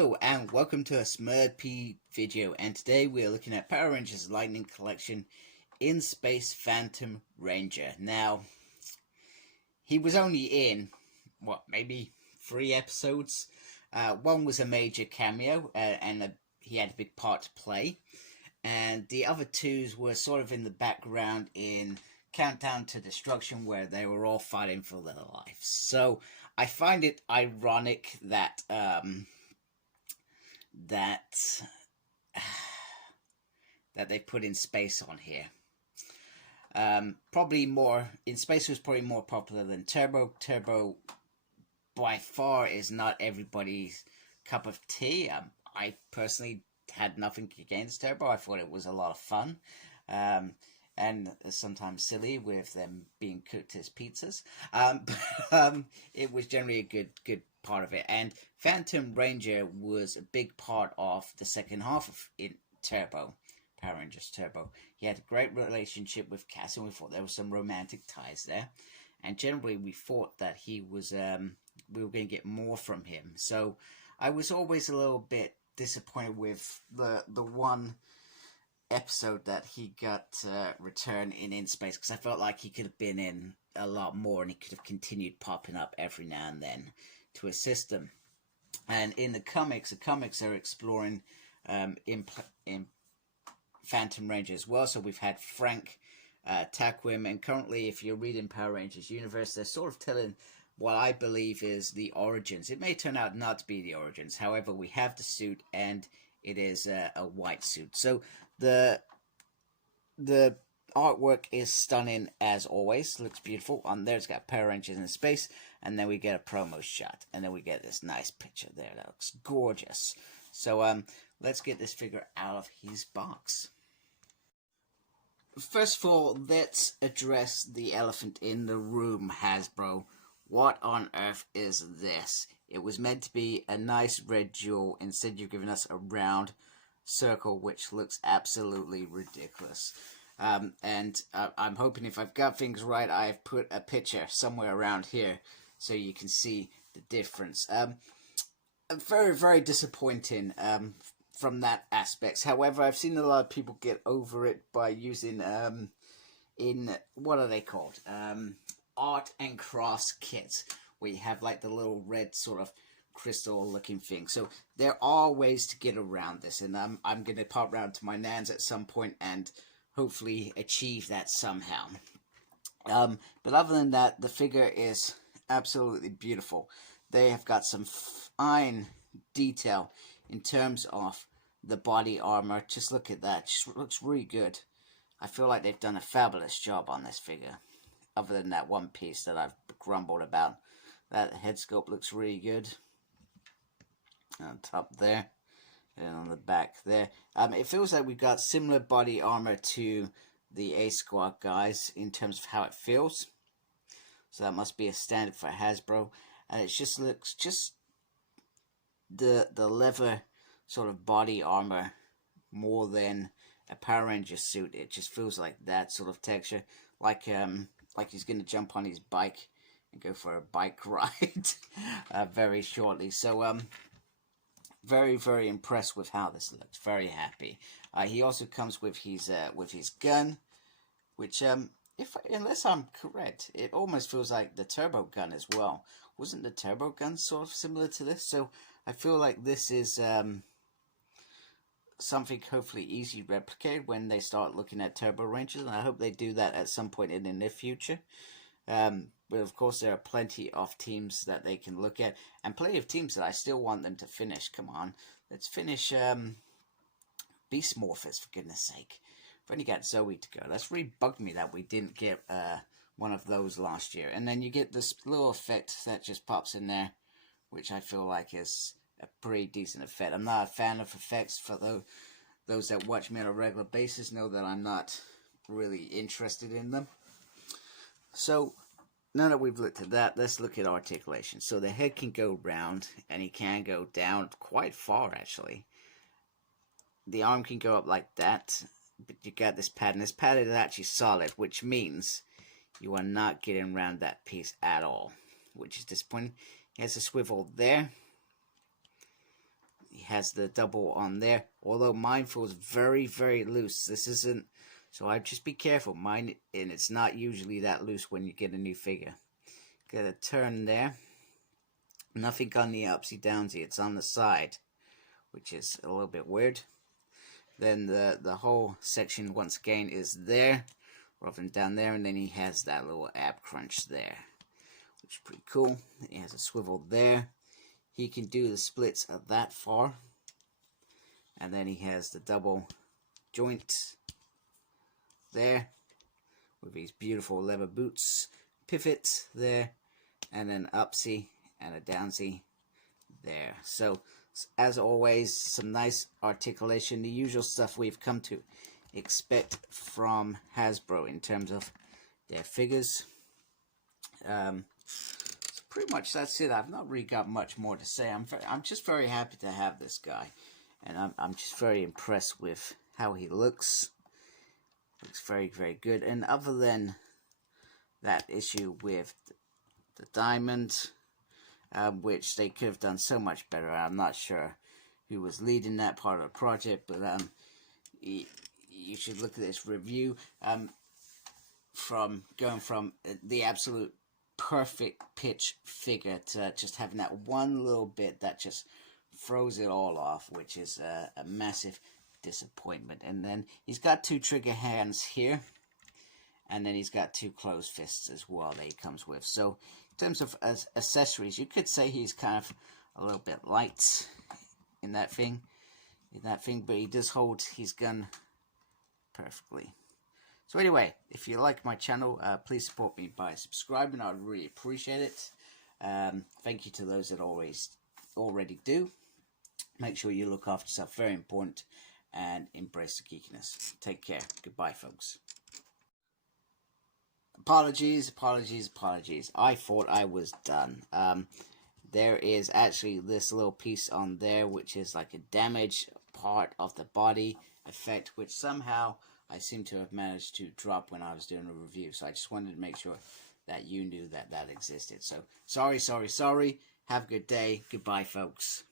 Hello and welcome to a Smurd video, and today we are looking at Power Rangers Lightning Collection in Space Phantom Ranger. Now, he was only in, maybe 3 episodes. One was a major cameo, and he had a big part to play. And the other 2 were sort of in the background in Countdown to Destruction, where they were all fighting for their lives. So, I find it ironic that, that they put in space on here. Probably more in space was probably more popular than Turbo. Turbo by far is not everybody's cup of tea. I personally had nothing against Turbo. I thought it was a lot of fun, and sometimes silly with them being cooked as pizzas. It was generally a good part of it, and Phantom Ranger was a big part of the second half of Turbo, Power Rangers Turbo. He had a great relationship with Cass, and we thought there were some romantic ties there, and generally we thought that he was we were going to get more from him. So I was always a little bit disappointed with the one episode that he got return in space, because I felt like he could have been in a lot more and he could have continued popping up every now and then to assist them. And in the comics are exploring in Phantom Ranger as well. So we've had Frank Taquim, and currently, if you're reading Power Rangers Universe, they're sort of telling what I believe is the origins. It may turn out not to be the origins. However, we have the suit, and it is a white suit. So the artwork is stunning as always. Looks beautiful. On there, it's got Power Rangers in space, and then we get a promo shot, and then we get this nice picture there. That looks gorgeous. So let's get this figure out of his box. First of all, let's address the elephant in the room, Hasbro. What on earth is this? It was meant to be a nice red jewel. Instead, you've given us a round circle, which looks absolutely ridiculous. And I'm hoping, if I've got things right, I've put a picture somewhere around here so you can see the difference. Very, very disappointing from that aspect. However, I've seen a lot of people get over it by using, what are they called? Art and crafts kits, where you have like the little red sort of crystal looking thing. So there are ways to get around this, and I'm going to pop round to my nans at some point and hopefully achieve that somehow. But other than that, the figure is absolutely beautiful. They have got some fine detail in terms of the body armor. Just look at that. Just looks really good. I feel like they've done a fabulous job on this figure. Other than that one piece that I've grumbled about. That head sculpt looks really good. On top there. And on the back there. It feels like we've got similar body armor to the A-Squad guys in terms of how it feels. So that must be a standard for Hasbro. And it just looks the leather sort of body armor more than a Power Ranger suit. It just feels like that sort of texture. Like he's going to jump on his bike and go for a bike ride very shortly. So very, very impressed with how this looks. Very happy. He also comes with his gun, which unless I'm correct, it almost feels like the turbo gun as well. Wasn't the turbo gun sort of similar to this? So I feel like this is something hopefully easy replicated when they start looking at Turbo Rangers, and I hope they do that at some point in the near future. But of course, there are plenty of teams that they can look at, and plenty of teams that I still want them to finish. Come on, let's finish Beast Morphers, for goodness sake. We've only got Zoe to go. That's really bugged me that we didn't get one of those last year. And then you get this little effect that just pops in there, which I feel like is a pretty decent effect. I'm not a fan of effects. For those that watch me on a regular basis know that I'm not really interested in them. So now that we've looked at that, let's look at articulation. So the head can go round, and he can go down quite far, actually. The arm can go up like that, but you got this pad, and this pad is actually solid, which means you are not getting around that piece at all, which is disappointing. He has a swivel there. he has the double on there, although mine feels very, very loose. This isn't, so I just be careful. Mine, and it's not usually that loose when you get a new figure. Get a turn there. Nothing on the upsy downsy, it's on the side, which is a little bit weird. Then the whole section once again is there, rather than down there, and then he has that little ab crunch there, which is pretty cool. He has a swivel there. He can do the splits of that far, and then he has the double joint there with these beautiful leather boots, pivot there, and then upsy and a downsy there. So as always, some nice articulation, the usual stuff we've come to expect from Hasbro in terms of their figures. So pretty much that's it. I've not really got much more to say. I'm just very happy to have this guy, and I'm just very impressed with how he looks. Looks very, very good. And other than that issue with the diamond, which they could have done so much better. I'm not sure who was leading that part of the project, but you should look at this review. From going from the absolute perfect pitch figure to just having that one little bit that just throws it all off, which is a massive disappointment. And then he's got 2 trigger hands here, and then he's got 2 closed fists as well that he comes with. So in terms of accessories, you could say he's kind of a little bit light in that thing, but he does hold his gun perfectly. So anyway, if you like my channel, please support me by subscribing. I'd really appreciate it. Thank you to those that already do. Make sure you look after yourself, very important, and embrace the geekiness. Take care. Goodbye, folks. Apologies. I thought I was done. There is actually this little piece on there, which is like a damaged part of the body effect, which somehow I seem to have managed to drop when I was doing a review. So I just wanted to make sure that you knew that that existed. So sorry. Have a good day. Goodbye, folks.